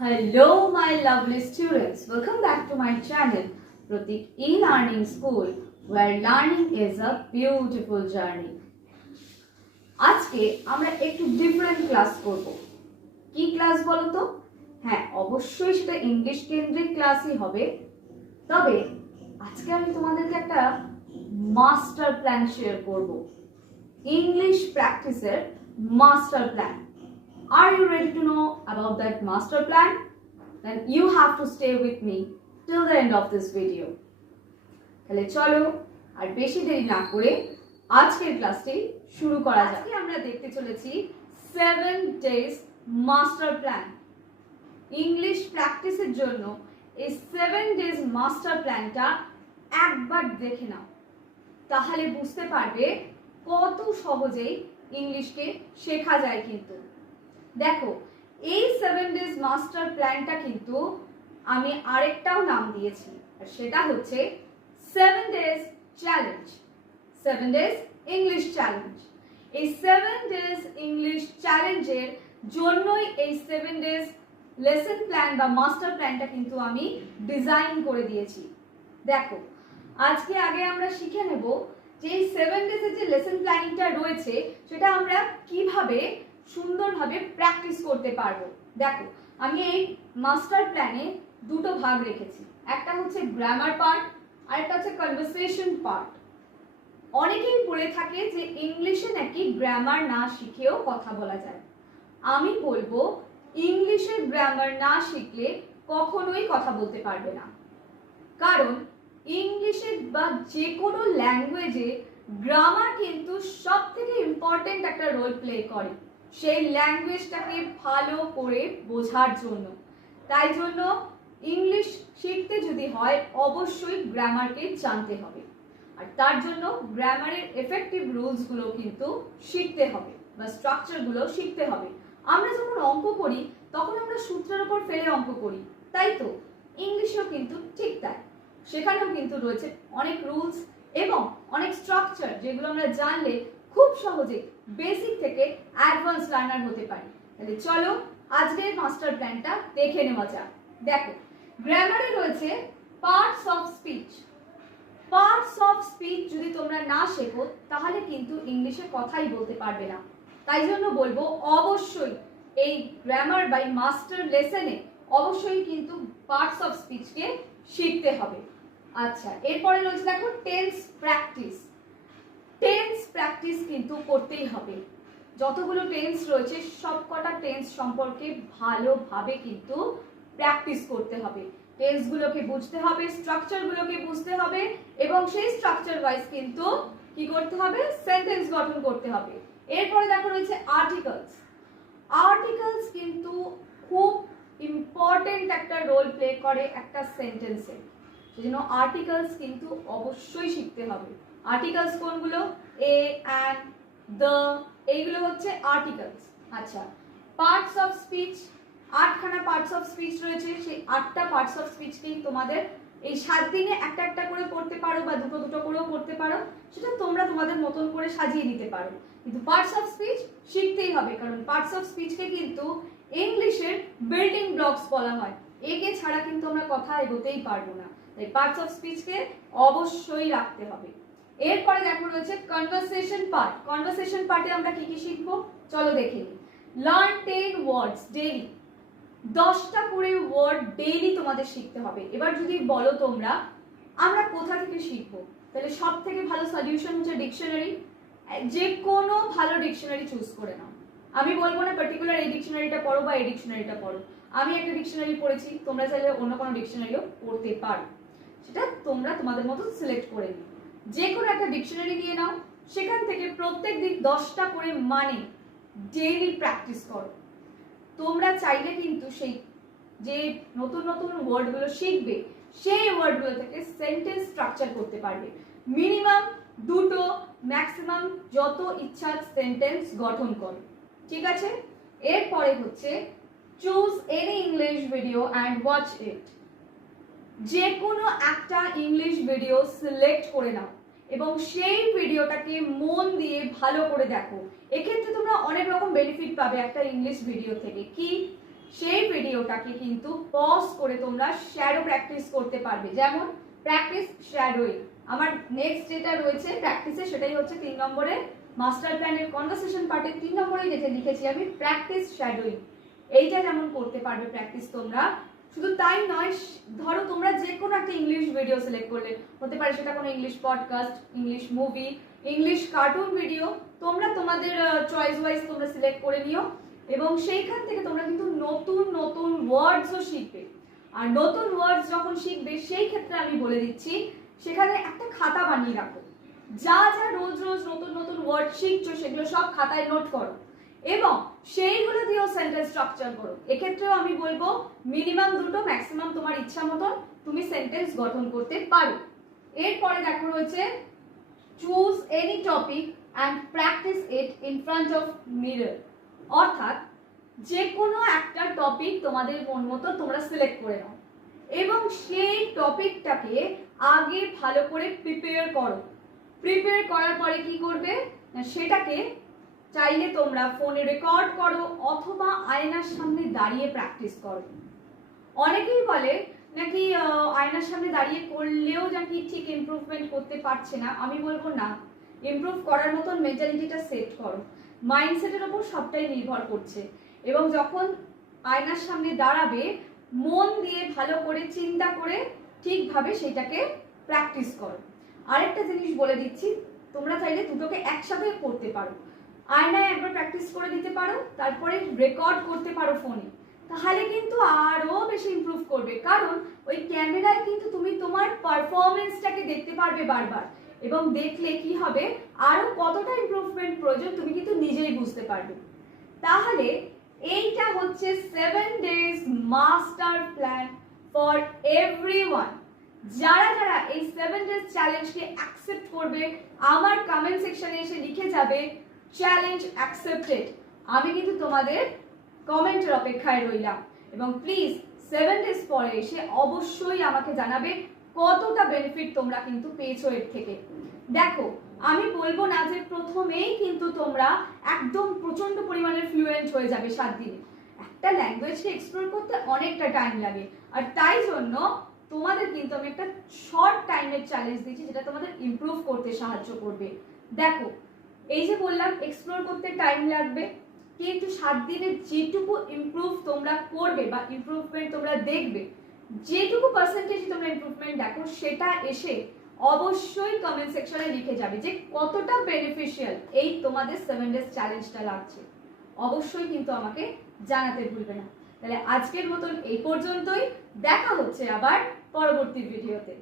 Hello my lovely students, welcome back to my channel Pratik E-Learning School where learning is a beautiful journey. আজকে আমরা একটু different class করব। কি class বলো তো? হ্যাঁ, অবশ্যই সেটা ইংলিশ কেন্দ্রিক ক্লাসই হবে। তবে আজকে আমি তোমাদেরকে একটা মাস্টার প্ল্যান শেয়ার করব। ইংলিশ প্র্যাকটিসের master plan. Are you ready to know about that master plan? Then you have to stay with me till the end of this video. তাহলে চলো আর বেশি দেরি না করে আজকের ক্লাসটি শুরু করা যাক। আজকে আমরা দেখতে চলেছি 7 days master plan. ইংলিশ প্র্যাকটিসের জন্য এই 7 days মাস্টার প্ল্যানটা একবার দেখে নাও, তাহলে বুঝতে পারবে কত সহজেই ইংলিশকে শেখা যায়। কিন্তু দেখো, এই 7 days মাস্টার প্ল্যানটা কিন্তু আমি আরেকটাও নাম দিয়েছি, আর সেটা হচ্ছে 7 days challenge, 7 days English challenge. এই 7 days ইংলিশ চ্যালেঞ্জের জন্যই এই 7 days লেসন প্ল্যান বা মাস্টার প্ল্যানটা কিন্তু আমি ডিজাইন করে দিয়েছি। দেখো, আজকে আগে আমরা শিখে নেব যে এই 7 days এর যে লেসন প্ল্যানিংটা রয়েছে সেটা আমরা কিভাবে সুন্দরভাবে প্র্যাকটিস করতে পারবো। দেখো, আমি এই মাস্টার প্ল্যানে দুটো ভাগ রেখেছি, একটা হচ্ছে গ্রামার পার্ট আর একটা হচ্ছে কনভারসেশন পার্ট। অনেকেই বলে থাকে যে ইংলিশে নাকি গ্রামার না শিখেও কথা বলা যায়। আমি বলবো ইংলিশে গ্রামার না শিখলে কখনোই কথা বলতে পারবে না, কারণ ইংলিশে বা যে কোনো ল্যাঙ্গুয়েজে গ্রামার কিন্তু সব থেকে ইম্পর্টেন্ট একটা রোল প্লে করে সেই ল্যাঙ্গুয়েজটাকে ভালো করে বোঝার জন্য। তাই জন্য ইংলিশ শিখতে যদি হয় অবশ্যই গ্রামারকে জানতে হবে, আর তার জন্য গ্রামারের এফেক্টিভ রুলসগুলো কিন্তু শিখতে হবে বা স্ট্রাকচারগুলো শিখতে হবে। আমরা যখন অঙ্ক করি তখন আমরা সূত্রের উপর ফেলে অঙ্ক করি, তাই তো ইংলিশেও কিন্তু ঠিক তাই। সেখানেও কিন্তু রয়েছে অনেক রুলস এবং অনেক স্ট্রাকচার যেগুলো আমরা জানলে খুব সহজে বেসিক থেকে অ্যাডভান্স লার্নার হতে পারি। তাহলে চলো আজকের মাস্টার প্ল্যানটা দেখে নেওয়া যাক। দেখো, গ্রামারে রয়েছে parts of speech. Parts of speech যদি তোমরা না শেখো তাহলে কিন্তু ইংলিশে কথাই বলতে পারবে না। তাই জন্য বলবো অবশ্যই এই গ্রামার বাই মাস্টার লেসনে অবশ্যই কিন্তু পার্টস অফ স্পিচকে শিখতে হবে। আচ্ছা, এরপরে রয়েছে দেখো টেন্স প্র্যাকটিস। টেন্স প্র্যাকটিস কিন্তু করতেই হবে। যতগুলো টেন্স রয়েছে সবকটা টেন্স সম্পর্কে ভালোভাবে কিন্তু প্র্যাকটিস করতে হবে। টেন্সগুলোকে বুঝতে হবে, স্ট্রাকচারগুলোকে বুঝতে হবে এবং সেই স্ট্রাকচার ওয়াইজ কিন্তু কি করতে হবে, সেন্টেন্স গঠন করতে হবে। এরপরে দেখো রয়েছে আর্টিকেলস। আর্টিকেলস কিন্তু খুব ইম্পর্টেন্ট একটা রোল প্লে করে একটা সেন্টেন্সে, সেজন্য আর্টিকেলস কিন্তু অবশ্যই শিখতে হবে। আর্টিকেলস কোনগুলো? এ, অ্যান, দ্য, এইগুলো হচ্ছে আর্টিকেলস। আচ্ছা, পার্টস অফ স্পিচ, 8খানা পার্টস অফ স্পিচ রয়েছে। সেই 8টা পার্টস অফ স্পিচকেই তোমাদের এই 7 দিনে একটা একটা করে পড়তে পারো বা দুটো দুটো করেও পড়তে পারো, সেটা তোমরা তোমাদের মতন করে সাজিয়ে নিতে পারো। কিন্তু পার্টস অফ স্পিচ শিখতেই হবে, কারণ পার্টস অফ স্পিচকে কিন্তু ইংলিশের বিল্ডিং ব্লকস বলা হয়। একে ছাড়া কিন্তু আমরা কথা এগোতেই পারবো না, তাই পার্টস অফ স্পিচকে অবশ্যই রাখতে হবে। এরপরে দেখো রয়েছে কনভারসেশন পার্ট। কনভারসেশন পার্টে আমরা কি কি শিখবো চলো দেখে নিই। লার্ন 10 ওয়ার্ডস ডেইলি। 10টা করে ওয়ার্ড ডেইলি তোমাদের শিখতে হবে। এবার যদি বলো তোমরা আমরা কোথা থেকে শিখবো, তাহলে সব থেকে ভালো সলিউশন হচ্ছে ডিকশনারি। যে কোনো ভালো ডিকশনারি চুজ করে নাও। আমি বলবো না পার্টিকুলার এই ডিকশনারিটা পড়ো বা এই ডিকশনারিটা পড়ো। আমি একটা ডিকশনারি পড়েছি, তোমরা চাইলে অন্য কোনো ডিকশনারিও পড়তে পারো, সেটা তোমরা তোমাদের মতো সিলেক্ট করে নিও। যে কোনো একটা ডিকশনারি নিয়ে নাও, সেখান থেকে প্রত্যেক দিন 10টা করে মানে ডেইলি প্র্যাকটিস করো। তোমরা চাইলে কিন্তু সেই যে নতুন নতুন ওয়ার্ডগুলো শিখবে সেই ওয়ার্ডগুলো থেকে সেন্টেন্স স্ট্রাকচার করতে পারবে। মিনিমাম 2টো, ম্যাক্সিমাম যত ইচ্ছা সেন্টেন্স গঠন করো, ঠিক আছে? এরপরে হচ্ছে choose any English video and watch it. যে কোনো একটা ইংলিশ ভিডিও সিলেক্ট করে নাও এবং সেই ভিডিওটাকে মন দিয়ে ভালো করে দেখো। এক্ষেত্রে তোমরা অনেক রকম বেনিফিট পাবে একটা ইংলিশ ভিডিও থেকে। কি? সেই ভিডিওটাকে কিন্তু পজ করে তোমরা শ্যাডো প্র্যাকটিস করতে পারবে। যেমন প্র্যাকটিস শ্যাডোইং, আমার নেক্সট যেটা রয়েছে প্র্যাকটিসে সেটাই হচ্ছে 3 নম্বরে মাস্টার প্ল্যানের কনভারসেশন পার্টে 3 নম্বরে যেটা লিখেছি আমি প্র্যাকটিস শ্যাডোইং। এইটা যেমন করতে পারবে প্র্যাকটিস তোমরা। শুধু তাই নয়, ধরো তোমরা যে কোনো একটা ইংলিশ ভিডিও সিলেক্ট করলে, হতে পারে সেটা কোনো English podcast, English movie, English cartoon video, তোমরা তোমাদের চয়েস ওয়াইজ তোমরা সিলেক্ট করে নিও এবং সেইখান থেকে তোমরা কিন্তু নতুন নতুন ওয়ার্ডসও শিখবে। আর নতুন ওয়ার্ডস যখন শিখবে সেই ক্ষেত্রে আমি বলে দিচ্ছি সেখানে একটা খাতা বানিয়ে রাখো, যা যা রোজ রোজ নতুন নতুন ওয়ার্ড শিখছো সেগুলো সব খাতায় নোট করো এবং সেইগুলো দিয়েও সেন্টেন্স স্ট্রাকচার করো। এক্ষেত্রেও আমি বলবো মিনিমাম 2টো, ম্যাক্সিমাম তোমার ইচ্ছা মতন তুমি সেন্টেন্স গঠন করতে পারো। এরপরে দেখো রয়েছে choose any topic and practice it in front of mirror. অর্থাৎ যে কোনো একটা টপিক তোমাদের মন মতো তোমরা সিলেক্ট করে নাও এবং সেই টপিকটাকে আগে ভালো করে প্রিপেয়ার করো। প্রিপেয়ার করার পরে কি করবে না, সেটাকে চাইলে তোমরা ফোনে রেকর্ড করো অথবা আয়নার সামনে দাঁড়িয়ে প্র্যাকটিস করো। অনেকেই বলে নাকি আয়নার সামনে দাঁড়িয়ে করলেও নাকি ঠিক ইমপ্রুভমেন্ট করতে পারছে না। আমি বলবো না, ইমপ্রুভ করার মতন মেন্টালিটিটা সেট করো। মাইন্ডসেটের ওপর সবটাই নির্ভর করছে এবং যখন আয়নার সামনে দাঁড়াবে মন দিয়ে ভালো করে চিন্তা করে ঠিকভাবে সেটাকে প্র্যাকটিস করো। আরেকটা জিনিস বলে দিচ্ছি, তোমরা চাইলে দুটোকে একসাথে করতে পারো। আয়নায় একবার প্র্যাকটিস করে দিতে পারো, তারপরে রেকর্ড করতে পারো ফোনে, তাহলে কিন্তু আরো বেশি ইমপ্রুভ করবে। কারণ ওই ক্যামেরায় কিন্তু তুমি তোমার পারফরমেন্সটাকে দেখতে পারবে বারবার এবং দেখলে কি হবে আরো কতটা ইমপ্রুভমেন্ট প্রয়োজন তুমি কিন্তু নিজেই বুঝতে পারবে। তাহলে এইটা হচ্ছে 7 days master plan for everyone. যারা যারা এই 7 days চ্যালেঞ্জকে অ্যাকসেপ্ট করবে আমার কমেন্ট সেকশনে এসে লিখে যাবে চ্যালেঞ্জ অ্যাকসেপ্টেড। আমি কিন্তু তোমাদের কমেন্টের অপেক্ষায় রইলাম এবং প্লিজ 7 days পরে এসে অবশ্যই আমাকে জানাবে কতটা বেনিফিট তোমরা কিন্তু পেয়েছো এর থেকে। দেখো, আমি বলবো না যে প্রথমেই কিন্তু তোমরা একদম প্রচন্ড পরিমাণে ফ্লুয়েন্ট হয়ে যাবে 7 দিনে। একটা ল্যাঙ্গুয়েজকে এক্সপ্লোর করতে অনেকটা টাইম লাগে, আর তাই জন্য তোমাদের কিন্তু আমি একটা শর্ট টাইমের চ্যালেঞ্জ দিচ্ছি যেটা তোমাদের ইমপ্রুভ করতে সাহায্য করবে। দেখো, এই যে বললাম এক্সপ্লোর করতে টাইম লাগবে, কিন্তু 7 দিনে যেটুকু ইমপ্রুভ তোমরা করবে বা ইমপ্রুভমেন্ট তোমরা দেখবে, যেটুকু পার্সেন্টেজ তোমরা ইমপ্রুভমেন্ট দেখো সেটা এসে অবশ্যই কমেন্ট সেকশনে লিখে যাবে যে কতটা বেনিফিশিয়াল এই তোমাদের 7 days চ্যালেঞ্জটা লাগছে। অবশ্যই কিন্তু আমাকে জানাতে ভুলবে না। তাহলে আজকের মতন এই পর্যন্তই, দেখা হচ্ছে আবার পরবর্তী ভিডিওতে।